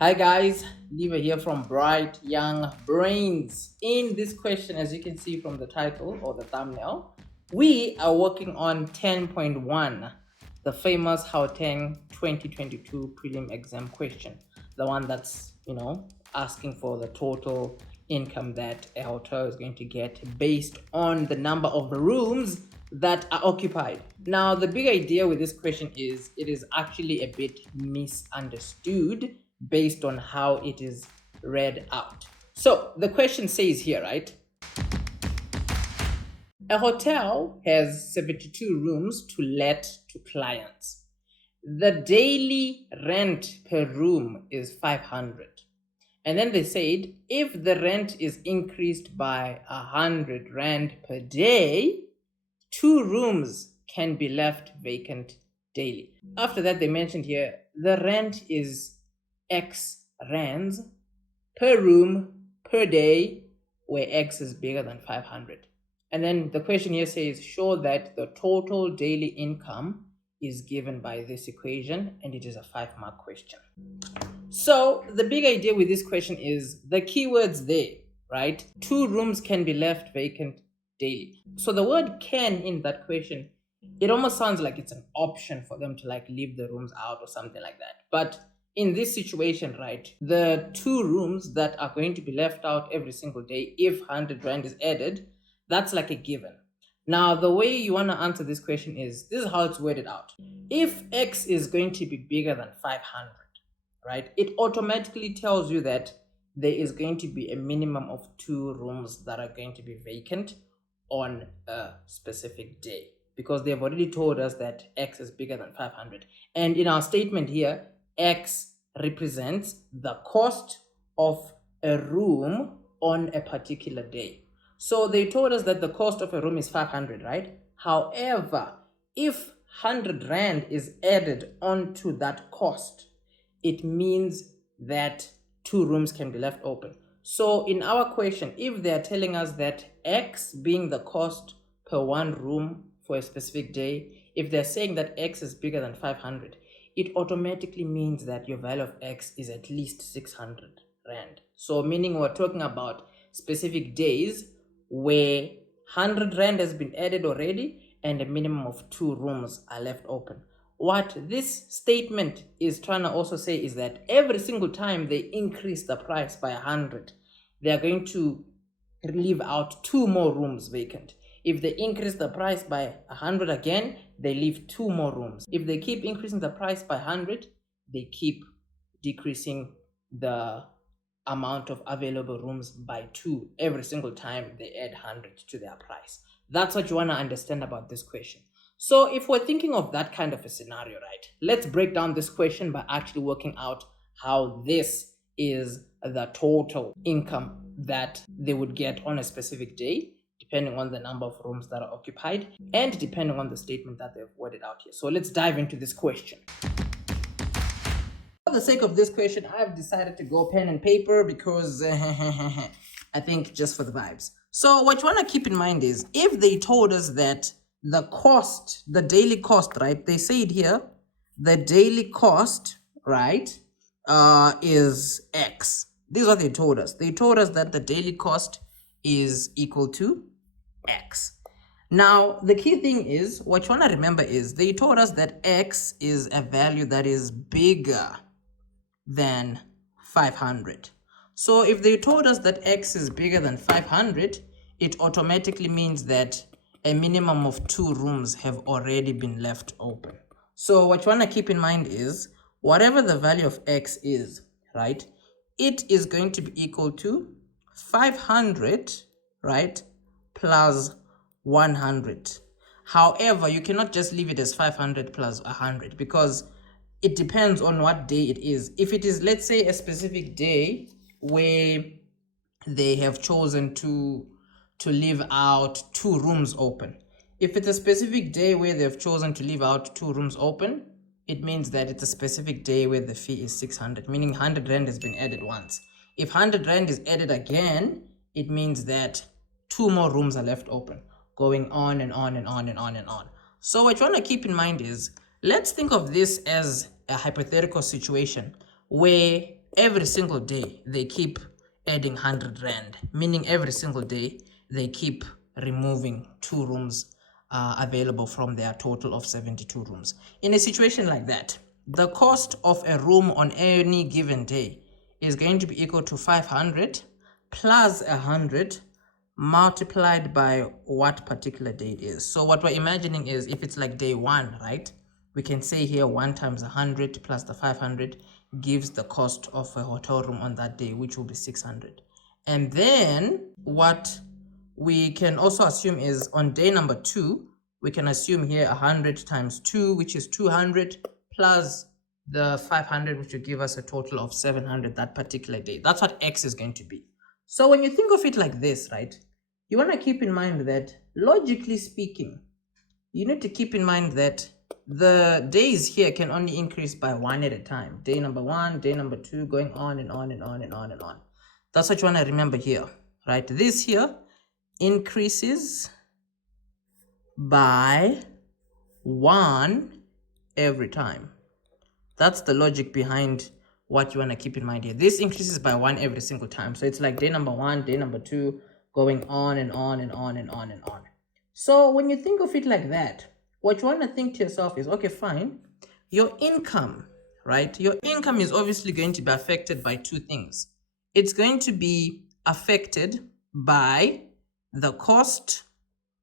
Hi guys, Lever here from Bright Young Brains. In this question, as you can see from the title or the thumbnail, we are working on 10.1, the famous Gauteng 2022 prelim exam question. The one that's, asking for the total income that a hotel is going to get based on the number of rooms that are occupied. Now, the big idea with this question is it is actually a bit misunderstood based on how it is read out. So the question says here, right? A hotel has 72 rooms to let to clients. The daily rent per room is 500. And then they said if the rent is increased by 100 rand per day, 2 rooms can be left vacant daily. After that, they mentioned here the rent is X rands per room per day, where X is bigger than 500. And then the question here says show that the total daily income is given by this equation, and it is a 5-mark question. So the big idea with this question is the keywords there, right? 2 rooms can be left vacant daily. So the word can in that question, it almost sounds like it's an option for them to leave the rooms out or something like that. But in this situation, right, the 2 rooms that are going to be left out every single day, if 100 rand is added, that's like a given. Now, the way you want to answer this question is, this is how it's worded out. If X is going to be bigger than 500, right, it automatically tells you that there is going to be a minimum of 2 rooms that are going to be vacant on a specific day, because they've already told us that X is bigger than 500. And in our statement here, X represents the cost of a room on a particular day. So they told us that the cost of a room is 500, right? However, if 100 rand is added onto that cost, it means that 2 rooms can be left open. So in our question, if they're telling us that X being the cost per 1 room for a specific day, if they're saying that X is bigger than 500, it automatically means that your value of X is at least 600 rand. So meaning we're talking about specific days where 100 rand has been added already and a minimum of 2 rooms are left open. What this statement is trying to also say is that every single time they increase the price by 100, they are going to leave out 2 more rooms vacant. If they increase the price by 100 again, they leave 2 more rooms. If they keep increasing the price by 100, they keep decreasing the amount of available rooms by 2 every single time they add 100 to their price. That's what you want to understand about this question. So if we're thinking of that kind of a scenario, right, let's break down this question by actually working out how this is the total income that they would get on a specific day, depending on the number of rooms that are occupied and depending on the statement that they've worded out here. So let's dive into this question. For the sake of this question, I've decided to go pen and paper because I think just for the vibes. So what you want to keep in mind is if they told us that the cost, the daily cost, right, they say it here, the daily cost, right, is X. This is what they told us. They told us that the daily cost is equal to X. Now, the key thing is, what you want to remember is they told us that X is a value that is bigger than 500. So if they told us that X is bigger than 500, it automatically means that a minimum of 2 rooms have already been left open. So what you want to keep in mind is whatever the value of X is, right, it is going to be equal to 500, right, plus 100. However, you cannot just leave it as 500 plus 100 because it depends on what day it is. If it is, let's say, a specific day where they have chosen to leave out 2 rooms open. If it's a specific day where they've chosen to leave out 2 rooms open, it means that it's a specific day where the fee is 600, meaning 100 rand has been added once. If 100 rand is added again, it means that 2 more rooms are left open, going on and on and on and on and on. So what you want to keep in mind is, let's think of this as a hypothetical situation where every single day they keep adding 100 rand, meaning every single day they keep removing 2 rooms available from their total of 72 rooms. In a situation like that, the cost of a room on any given day is going to be equal to 500 plus 100 multiplied by what particular day it is. So what we're imagining is, if it's like day 1, right, we can say here 1 times 100 plus the 500 gives the cost of a hotel room on that day, which will be 600. And then what we can also assume is, on day number 2, we can assume here 100 times 2, which is 200, plus the 500, which will give us a total of 700 that particular day. That's what X is going to be. So when you think of it like this, right, you want to keep in mind that, logically speaking, you need to keep in mind that the days here can only increase by 1 at a time. Day number 1, day number 2, going on and on and on and on and on. That's what you want to remember here, right? This here increases by 1 every time. That's the logic behind what you want to keep in mind here. This increases by 1 every single time. So it's like day number 1, day number 2, going on and on and on and on and on. So when you think of it like that, what you want to think to yourself is, okay, fine, your income, right? Your income is obviously going to be affected by 2 things. It's going to be affected by the cost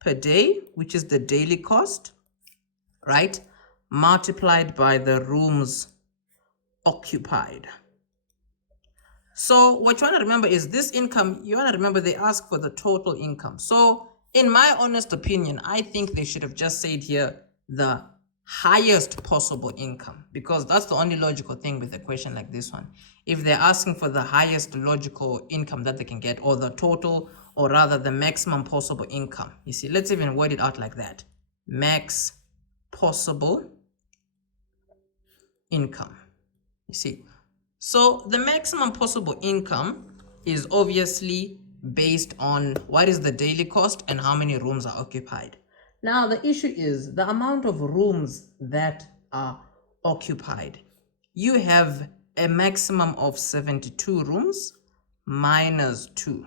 per day, which is the daily cost, right, multiplied by the rooms occupied. So what you want to remember is, this income, you want to remember they ask for the total income. So in my honest opinion, I think they should have just said here the highest possible income, because that's the only logical thing with a question like this one. If they're asking for the highest logical income that they can get, or the total, or rather the maximum possible income, you see, let's even word it out like that: max possible income. You see, so the maximum possible income is obviously based on what is the daily cost and how many rooms are occupied. Now the issue is the amount of rooms that are occupied. You have a maximum of 72 rooms minus 2.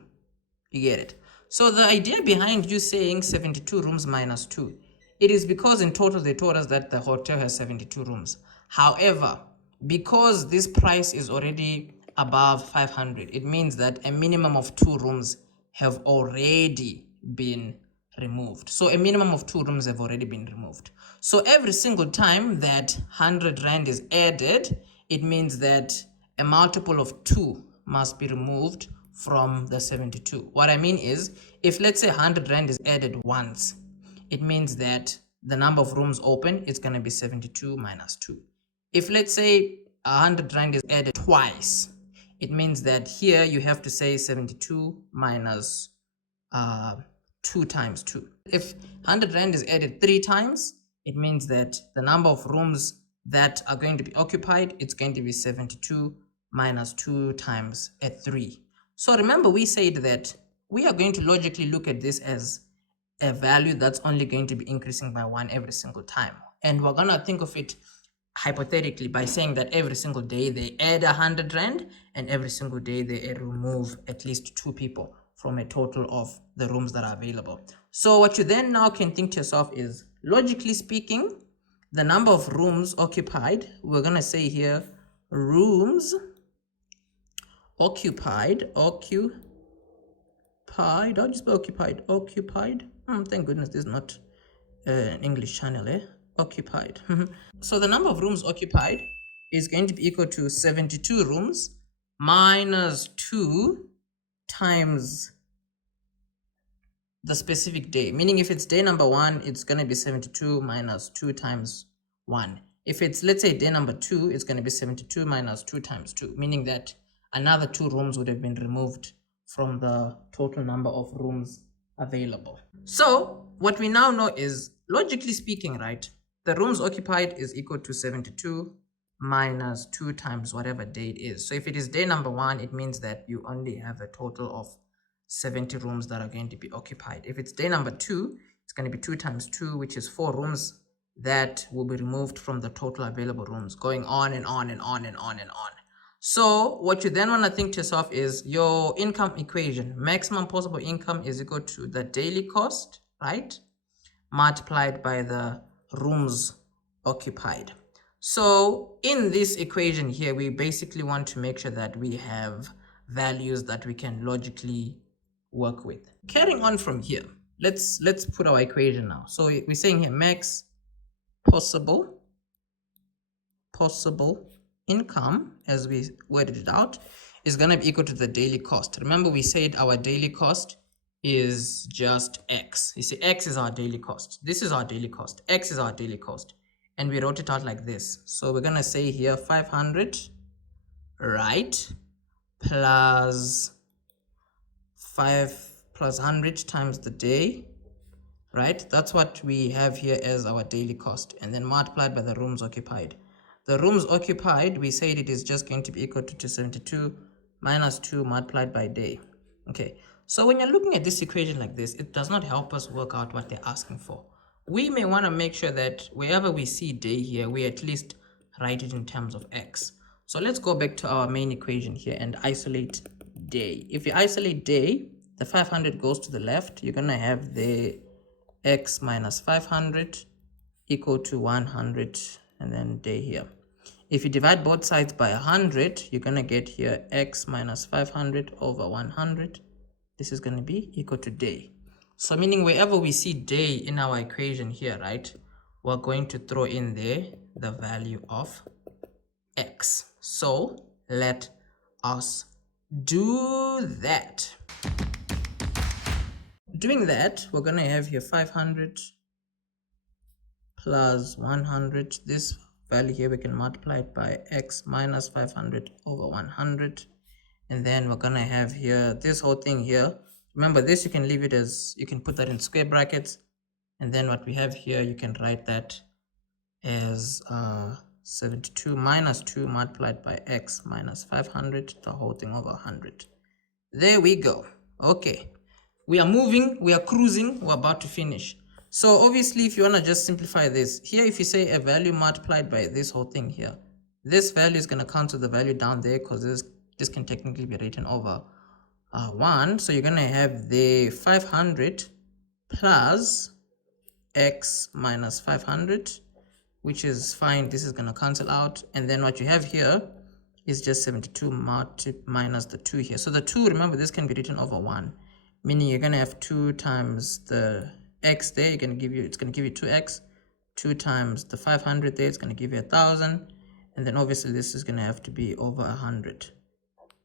You get it? So the idea behind you saying 72 rooms minus 2, it is because in total they told us that the hotel has 72 rooms. However, because this price is already above 500, it means that a minimum of 2 rooms have already been removed. So a minimum of 2 rooms have already been removed. So every single time that 100 rand is added, it means that a multiple of 2 must be removed from the 72. What I mean is, if let's say 100 rand is added once, it means that the number of rooms open is going to be 72 minus 2. If let's say 100 rand is added twice, it means that here you have to say 72 minus 2 times 2. If 100 rand is added 3 times, it means that the number of rooms that are going to be occupied, it's going to be 72 minus 2 times 3. So remember, we said that we are going to logically look at this as a value that's only going to be increasing by 1 every single time. And we're going to think of it hypothetically by saying that every single day they add 100 rand, and every single day they remove at least 2 people from a total of the rooms that are available. So what you then now can think to yourself is, logically speaking, the number of rooms occupied, we're going to say here rooms occupied, how do you spell occupied? Occupied. Thank goodness this is not an English channel, occupied. So the number of rooms occupied is going to be equal to 72 rooms minus 2 times the specific day, meaning if it's day number 1, it's going to be 72 minus 2 times 1. If it's, let's say, day number 2, it's going to be 72 minus 2 times 2, meaning that another 2 rooms would have been removed from the total number of rooms available. So what we now know is, logically speaking, right, the rooms occupied is equal to 72 minus 2 times whatever day it is. So if it is day number 1, it means that you only have a total of 70 rooms that are going to be occupied. If it's day number 2, it's going to be 2 times 2, which is 4 rooms that will be removed from the total available rooms, going on and on and on and on and on. So what you then want to think to yourself is your income equation. Maximum possible income is equal to the daily cost, right? Multiplied by the rooms occupied. So in this equation here, we basically want to make sure that we have values that we can logically work with. Carrying on from here, let's put our equation now. So we're saying here max possible income, as we worded it out, is going to be equal to the daily cost. Remember, we said our daily cost is just x. You see, x is our daily cost. This is our daily cost. X is our daily cost. And we wrote it out like this. So we're going to say here 500, right, plus 5 plus 100 times the day, right? That's what we have here as our daily cost. And then multiplied by the rooms occupied. The rooms occupied, we said it is just going to be equal to 272 minus 2 multiplied by day. Okay, so when you're looking at this equation like this, it does not help us work out what they're asking for. We may want to make sure that wherever we see day here, we at least write it in terms of x. So let's go back to our main equation here and isolate day. If you isolate day, the 500 goes to the left. You're going to have the x minus 500 equal to 100 and then day here. If you divide both sides by 100, you're going to get here x minus 500 over 100. This is going to be equal to day. So meaning wherever we see day in our equation here, right, we're going to throw in there the value of x. So let us do that. Doing that, we're going to have here 500 plus 100. This value here we can multiply it by x minus 500 over 100, and then we're gonna have here this whole thing here. Remember, this you can leave it as, you can put that in square brackets, and then what we have here, you can write that as 72 minus 2 multiplied by x minus 500, the whole thing over 100. There we go. Okay, we are moving, we are cruising, we're about to finish. So obviously, if you want to just simplify this, here if you say a value multiplied by this whole thing here, this value is going to cancel the value down there, because this can technically be written over 1. So you're going to have the 500 plus x minus 500, which is fine. This is going to cancel out. And then what you have here is just 72 minus the 2 here. So the 2, remember, this can be written over 1, meaning you're going to have 2 times the x there, it's going to give you 2x, 2 times the 500 there, it's going to give you 1,000, and then obviously this is going to have to be over 100.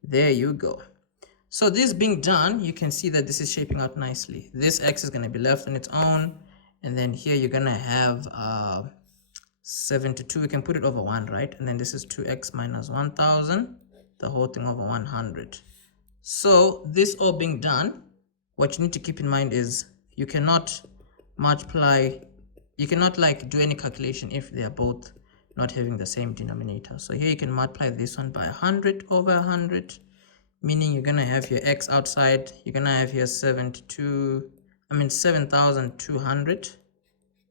There you go. So this being done, you can see that this is shaping out nicely. This x is going to be left on its own, and then here you're going to have 72, we can put it over 1, right? And then this is 2x minus 1,000, the whole thing over 100. So this all being done, what you need to keep in mind is you cannot multiply, you cannot like do any calculation if they are both not having the same denominator. So here you can multiply this one by 100 over 100, meaning you're gonna have your x outside, you're gonna have here 7,200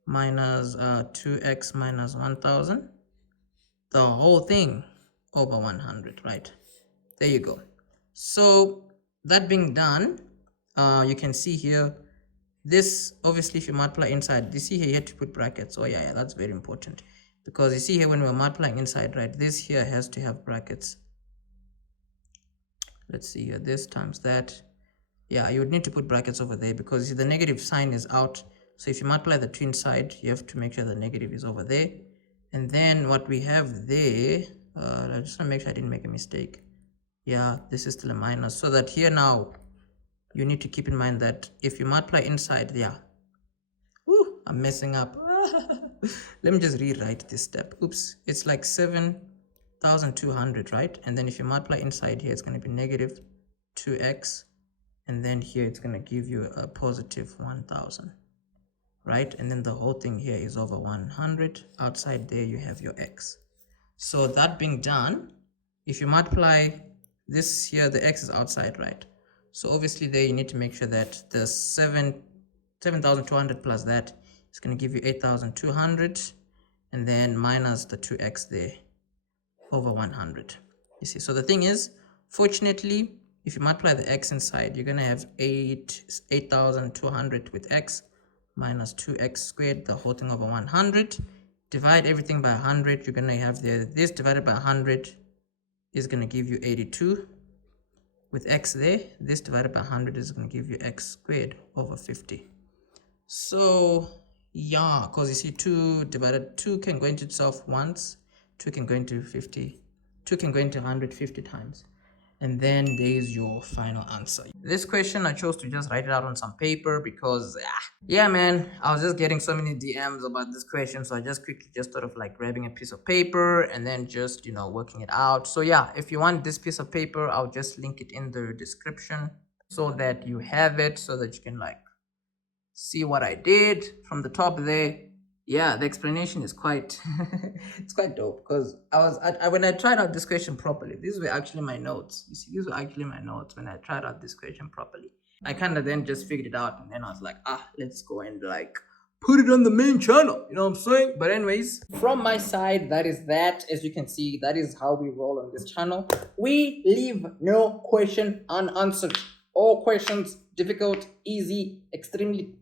minus 2x minus 1,000, the whole thing over 100, right? There you go. So that being done, you can see here, this obviously if you multiply inside, you see here you have to put brackets. Oh yeah, that's very important, because you see here when we're multiplying inside, right, this here has to have brackets. Let's see here, this times that, yeah, you would need to put brackets over there, because the negative sign is out. So if you multiply the two inside, you have to make sure the negative is over there. And then what we have there, I just want to make sure I didn't make a mistake. Yeah, this is still a minus, so that here now you need to keep in mind that if you multiply inside, yeah, I'm messing up. Let me just rewrite this step. Oops, it's like 7,200, right? And then if you multiply inside here, it's going to be negative 2x, and then here it's going to give you a positive 1,000, right? And then the whole thing here is over 100. Outside there you have your x. So that being done, if you multiply this here, the x is outside, right? So obviously there you need to make sure that the 7,200 plus that is going to give you 8,200, and then minus the 2x there over 100. You see, so the thing is, fortunately, if you multiply the x inside, you're going to have 8,200 with x minus 2x squared, the whole thing over 100. Divide everything by 100. You're going to have this divided by 100 is going to give you 82. With x there, this divided by 100 is going to give you x squared over 50. So, yeah, because you see 2 can go into itself once, 2 can go into 50, 2 can go into 150 times. And then there's your final answer. This question, I chose to just write it out on some paper because, yeah, man, I was just getting so many DMs about this question. So I just quickly just sort of like grabbing a piece of paper and then just, working it out. So yeah, if you want this piece of paper, I'll just link it in the description so that you have it, so that you can like see what I did from the top there. Yeah, the explanation is quite it's quite dope, because when I tried out this question properly, these were actually my notes. You see, these were actually my notes when I tried out this question properly. I kind of then just figured it out, and then I was like, let's go and like put it on the main channel, you know what I'm saying? But anyways, from my side, that is that. As you can see, that is how we roll on this channel. We leave no question unanswered. All questions, difficult, easy, extremely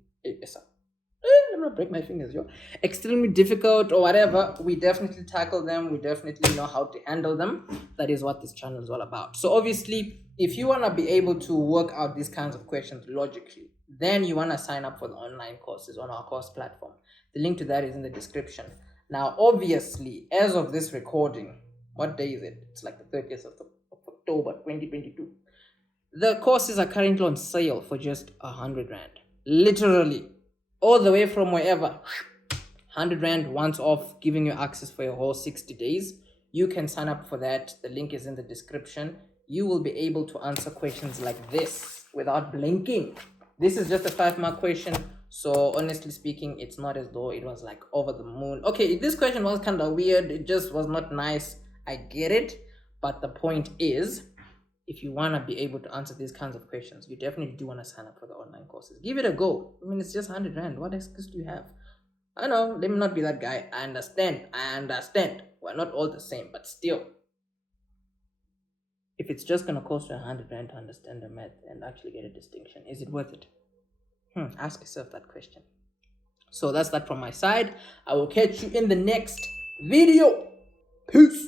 I'm gonna break my fingers, yo. Extremely difficult or whatever, we definitely tackle them. We definitely know how to handle them. That is what this channel is all about. So obviously, if you want to be able to work out these kinds of questions logically, then you want to sign up for the online courses on our course platform. The link to that is in the description. Now, obviously, as of this recording, what day is it? It's like the 30th of October 2022. The courses are currently on sale for just 100 Rand. Literally, all the way from wherever. 100 Rand once off, giving you access for your whole 60 days. You can sign up for that. The link is in the description. You will be able to answer questions like this without blinking. This is just a 5-mark question. So honestly speaking, it's not as though it was like over the moon. Okay, this question was kind of weird. It just was not nice. I get it. But the point is, if you want to be able to answer these kinds of questions, you definitely do want to sign up for the online courses. Give it a go. I mean, it's just 100 Rand. What excuse do you have? I know, let me not be that guy. I understand. We're not all the same, but still. If it's just going to cost you 100 Rand to understand the math and actually get a distinction, is it worth it? Ask yourself that question. So that's that from my side. I will catch you in the next video. Peace.